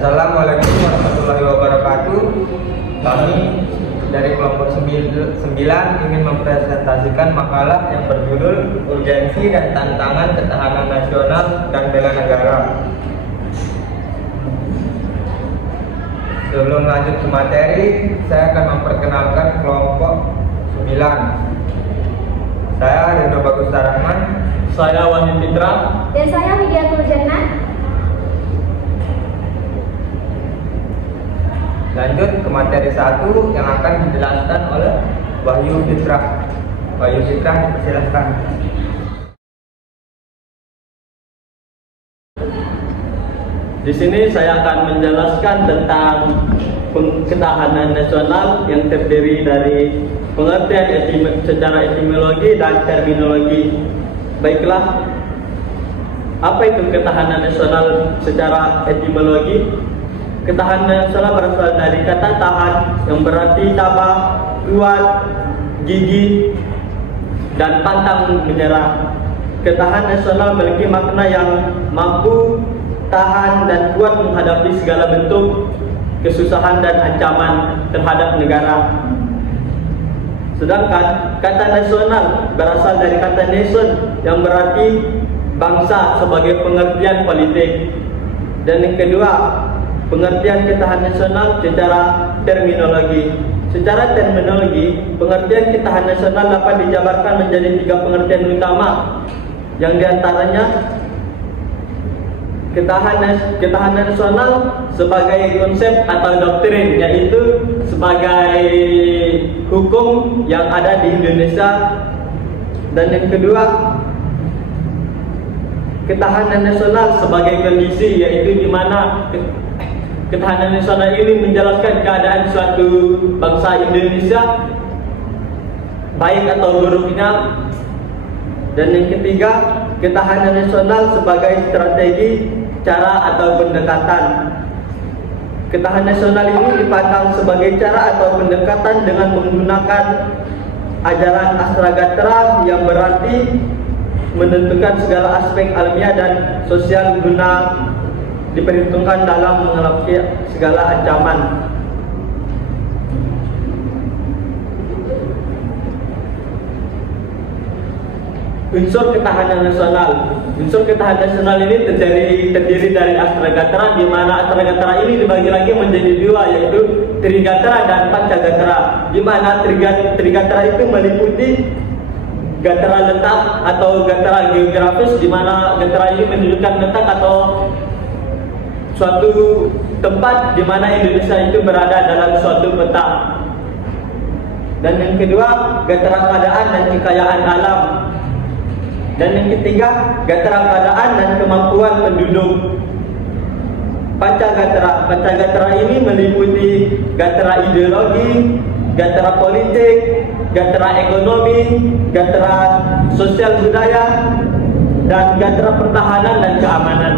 Assalamualaikum warahmatullahi wabarakatuh. Kami dari kelompok 9 ingin mempresentasikan makalah yang berjudul Urgensi dan Tantangan Ketahanan Nasional dan Bela Negara. Sebelum lanjut ke materi, saya akan memperkenalkan kelompok 9. Saya Ridho Bagus Rahman. Saya Wahid Fitra. Dan saya Widiatul Jannah. Lanjut ke materi 1 yang akan dijelaskan oleh Wahyu Fitra. Wahyu Fitra, silakan. Di sini saya akan menjelaskan tentang ketahanan nasional yang terdiri dari pengertian secara etimologi dan terminologi. Baiklah, apa itu ketahanan nasional secara etimologi? Ketahanan nasional berasal dari kata tahan yang berarti tabah, kuat, gigih, dan pantang menyerah. Ketahanan nasional memiliki makna yang mampu tahan dan kuat menghadapi segala bentuk kesusahan dan ancaman terhadap negara. Sedangkan kata nasional berasal dari kata nation yang berarti bangsa sebagai pengertian politik. Dan yang kedua, pengertian ketahanan nasional secara terminologi. Secara terminologi, pengertian ketahanan nasional dapat dijabarkan menjadi 3 pengertian utama, yang diantaranya ketahanan nasional sebagai konsep atau doktrin, yaitu sebagai hukum yang ada di Indonesia. Dan yang kedua, ketahanan nasional sebagai kondisi, yaitu di mana ketahanan nasional ini menjelaskan keadaan suatu bangsa Indonesia baik atau buruknya. Dan yang ketiga, ketahanan nasional sebagai strategi, cara atau pendekatan. Ketahanan nasional ini dipandang sebagai cara atau pendekatan dengan menggunakan ajaran Astragatra yang berarti menentukan segala aspek alamiah dan sosial guna diperhitungkan dalam menghadapi segala ancaman. Unsur ketahanan nasional. Unsur ketahanan nasional ini terdiri dari Astragatra, di mana Astragatra ini dibagi lagi menjadi 2, yaitu Trigatra dan Pancagatra. Di mana Trigatra itu meliputi gatra letak atau gatra geografis, di mana gatra ini menunjukkan letak atau suatu tempat di mana Indonesia itu berada dalam suatu peta. Dan yang kedua, gatra keadaan dan kekayaan alam. Dan yang ketiga, gatra keadaan dan kemampuan penduduk. Pancagatra ini meliputi gatra ideologi, gatra politik, gatra ekonomi, gatra sosial budaya, dan gatra pertahanan dan keamanan.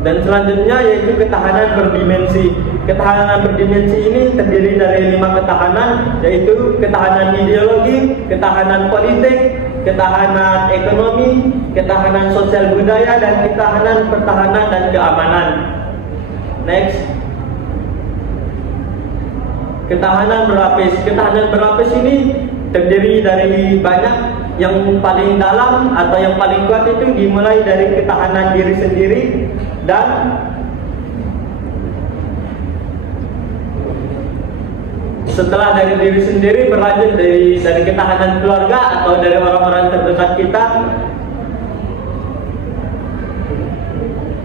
Dan selanjutnya yaitu ketahanan berdimensi. Ketahanan berdimensi ini terdiri dari 5 ketahanan, yaitu ketahanan ideologi, ketahanan politik, ketahanan ekonomi, ketahanan sosial budaya, dan ketahanan pertahanan dan keamanan. Next, ketahanan berlapis. Ketahanan berlapis ini terdiri dari banyak. Yang paling dalam atau yang paling kuat itu dimulai dari ketahanan diri sendiri, dan setelah dari diri sendiri berlanjut dari ketahanan keluarga atau dari orang-orang terdekat kita.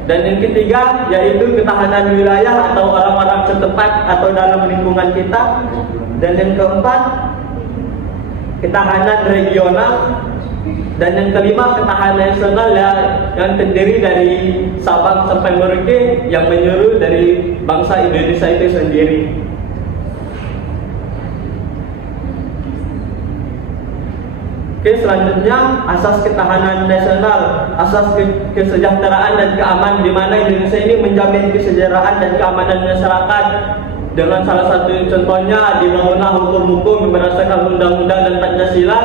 Dan yang ketiga yaitu ketahanan wilayah atau orang-orang setempat atau dalam lingkungan kita. Dan yang keempat, ketahanan regional. Dan yang kelima, ketahanan nasional yang terdiri dari Sabang sampai Merauke yang menyeluruh dari bangsa Indonesia itu sendiri. Oke, selanjutnya asas ketahanan nasional, asas kesejahteraan dan keamanan, di mana Indonesia ini menjamin kesejahteraan dan keamanan masyarakat Dengan salah satu contohnya dibangunlah hukum-hukum berdasarkan undang-undang dan Pancasila,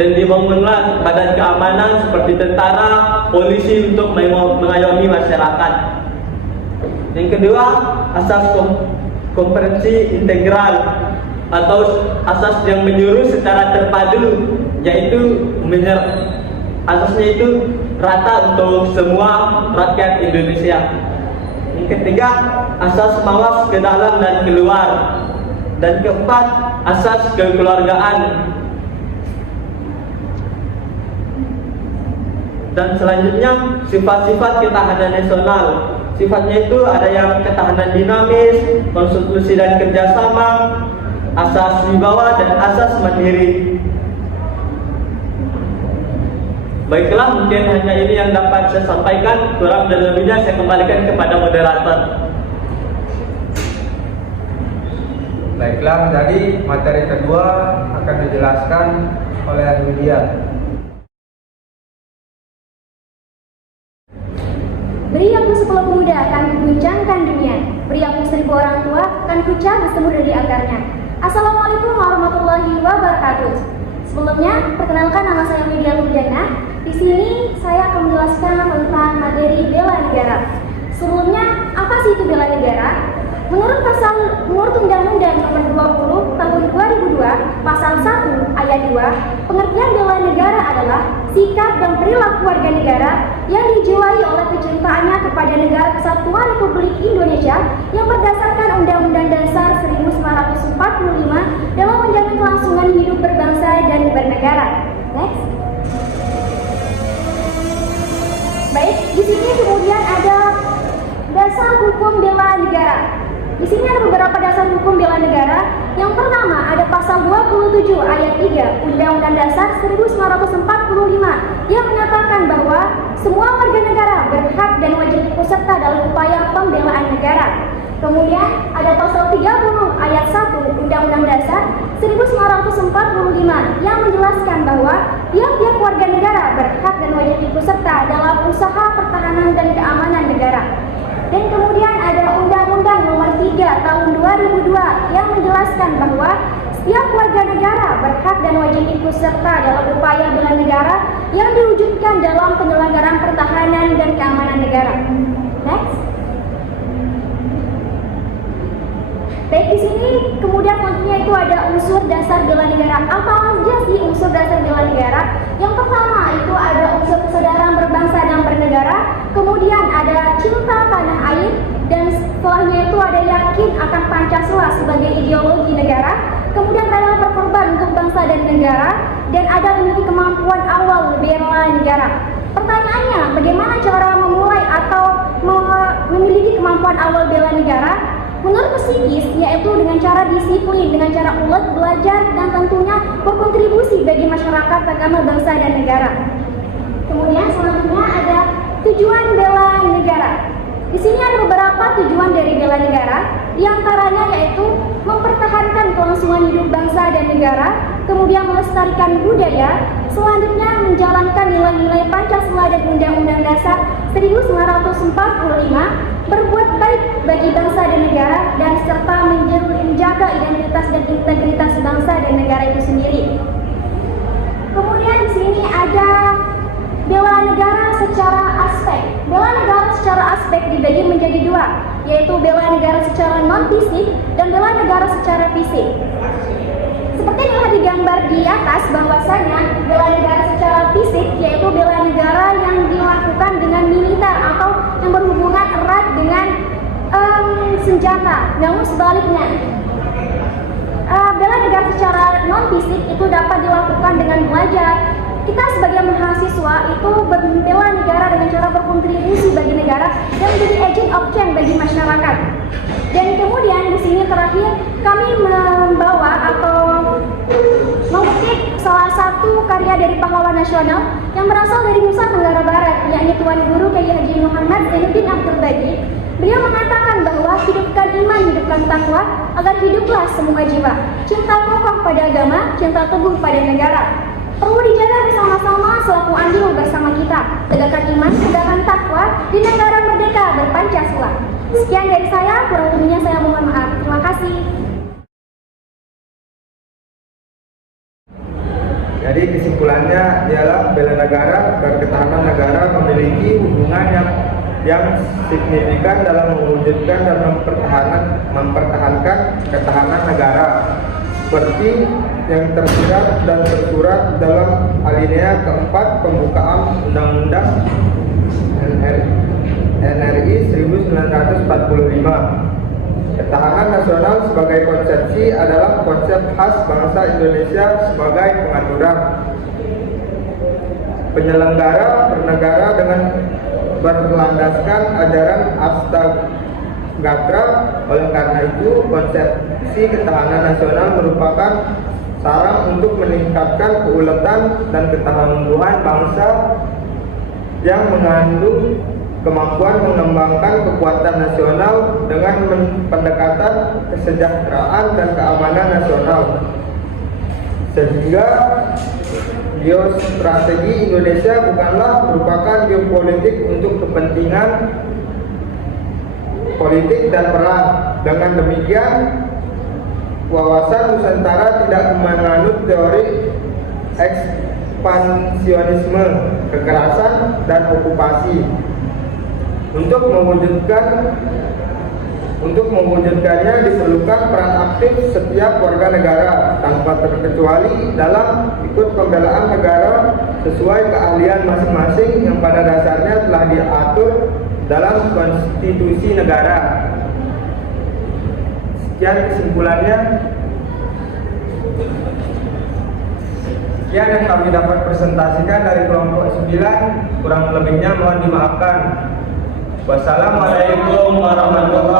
dan dibangunlah badan keamanan seperti tentara, polisi untuk mengayomi masyarakat. Yang kedua, asas komprehensi integral atau asas yang menyuruh secara terpadu, yaitu asasnya itu rata untuk semua rakyat Indonesia. Yang ketiga, asas mawas ke dalam dan keluar. Dan keempat, asas kekeluargaan. Dan selanjutnya, sifat-sifat ketahanan nasional. Sifatnya itu ada yang ketahanan dinamis, konstitusi dan kerjasama, asas wibawa dan asas mandiri. Baiklah, mungkin hanya ini yang dapat saya sampaikan. Kurang dan lebihnya saya kembalikan kepada moderator. Baiklah, jadi materi kedua akan dijelaskan oleh Widya. Beri aku 10 pemuda, akan kuguncangkan dunia. Beri aku 1000 orang tua, akan kucabut semua dari akarnya. Assalamualaikum warahmatullahi wabarakatuh. Sebelumnya, perkenalkan nama saya Widya Turjana. Di sini saya akan menjelaskan tentang materi bela negara. Sebelumnya, apa sih itu bela negara? Menurut Undang-Undang Nomor 20 Tahun 2002, Pasal 1 Ayat 2, pengertian bela negara adalah sikap dan perilaku warga negara yang dijiwai oleh kecintaannya kepada negara Kesatuan Republik Indonesia yang berdasarkan Undang-Undang Dasar 1945 dalam menjamin kelangsungan hidup berbangsa dan bernegara. Next. Baik, di sini kemudian ada dasar hukum bela negara. Di sini ada beberapa dasar hukum bela negara. Yang pertama ada pasal 27 ayat 3 Undang-Undang Dasar 1945 yang menyatakan bahwa semua warga negara berhak dan wajib ikut serta dalam upaya pembelaan negara. Kemudian ada pasal 30 ayat 1 Undang-Undang Dasar 1945 yang menjelaskan bahwa tiap-tiap warga negara berhak dan wajib ikut serta dalam usaha pertahanan dan keamanan negara. Dan kemudian ada Undang-Undang Nomor 3 Tahun 2002 yang menjelaskan bahwa setiap warga negara berhak dan wajib ikut serta dalam upaya bela negara yang diwujudkan dalam penyelenggaraan pertahanan dan keamanan negara. Next. Baik, di sini kemudian selanjutnya itu ada unsur dasar bela negara. Apa saja sih unsur dasar bela negara? Yang pertama itu ada unsur persaudaraan berbangsa dan bernegara. Kemudian ada cinta tanah air, dan setelahnya itu ada yakin akan Pancasila sebagai ideologi negara. Kemudian rela berkorban untuk bangsa dan negara, dan ada memiliki kemampuan awal bela negara. Pertanyaannya, bagaimana cara memulai atau memiliki kemampuan awal bela negara? Menurut psikis, yaitu dengan cara disiplin, dengan cara ulet, belajar, dan tentunya berkontribusi bagi masyarakat, agama, bangsa, dan negara. Kemudian selanjutnya ada tujuan bela negara. Di sini ada beberapa tujuan dari bela negara, di antaranya yaitu mempertahankan kelangsungan hidup bangsa dan negara, kemudian melestarikan budaya, selanjutnya menjalankan nilai-nilai Pancasila dan Undang-Undang Dasar 1945, berbuat baik bagi bangsa dan negara, dan serta menjaga identitas dan integritas bangsa dan negara itu sendiri. Kemudian di sini ada bela negara secara aspek. Bela negara secara aspek dibagi menjadi dua, yaitu bela negara secara non-fisik dan bela negara secara fisik. Seperti yang telah digambar di atas, bahwasanya bela negara secara fisik yaitu bela negara yang dilakukan dengan militer atau yang berhubungan erat dengan senjata. Namun sebaliknya, bela negara secara non-fisik itu dapat dilakukan dengan belajar. Kita sebagai mahasiswa itu berbela negara dengan cara berkontribusi bagi negara dan menjadi agent of change bagi masyarakat. Dan kemudian di sini terakhir kami membawa atau mengutip salah satu karya dari pahlawan nasional yang berasal dari Nusa Tenggara Barat, yakni Tuan Guru Kiai Haji Muhammad Zainuddin Abdul Baqi. Beliau mengatakan bahwa hidupkan iman, hidupkan takwa, agar hiduplah semua jiwa. Cinta kokoh pada agama, cinta teguh pada negara. Perlu dijaga bersama-sama selaku andil bersama kita. Tegakkan iman, tegakkan takwa di negara merdeka berpancasila. Sekian dari saya, kurang lebihnya saya mohon maaf. Terima kasih. memiliki hubungan yang signifikan dalam mewujudkan dan mempertahankan ketahanan negara, seperti yang tersirat dan tersurat dalam alinea keempat pembukaan Undang-Undang NRI 1945. Ketahanan nasional sebagai konsepsi adalah konsep khas bangsa Indonesia sebagai pengaturan penyelenggara bernegara dengan berlandaskan ajaran Astagatra. Oleh karena itu, konsepsi ketahanan nasional merupakan sarang untuk meningkatkan keuletan dan ketahanan bangsa yang mengandung kemampuan mengembangkan kekuatan nasional dengan pendekatan kesejahteraan dan keamanan nasional. Sehingga geostrategi Indonesia bukanlah merupakan geopolitik untuk kepentingan politik dan perang. Dengan demikian, wawasan Nusantara tidak menganut teori ekspansionisme, kekerasan, dan okupasi. Untuk mewujudkannya diperlukan peran aktif setiap warga negara tanpa terkecuali dalam ikut pembelaan negara sesuai keahlian masing-masing yang pada dasarnya telah diatur dalam konstitusi negara. Sekian kesimpulannya. Sekian yang kami dapat presentasikan dari kelompok 9, kurang lebihnya mohon dimaafkan. Wassalamualaikum warahmatullahi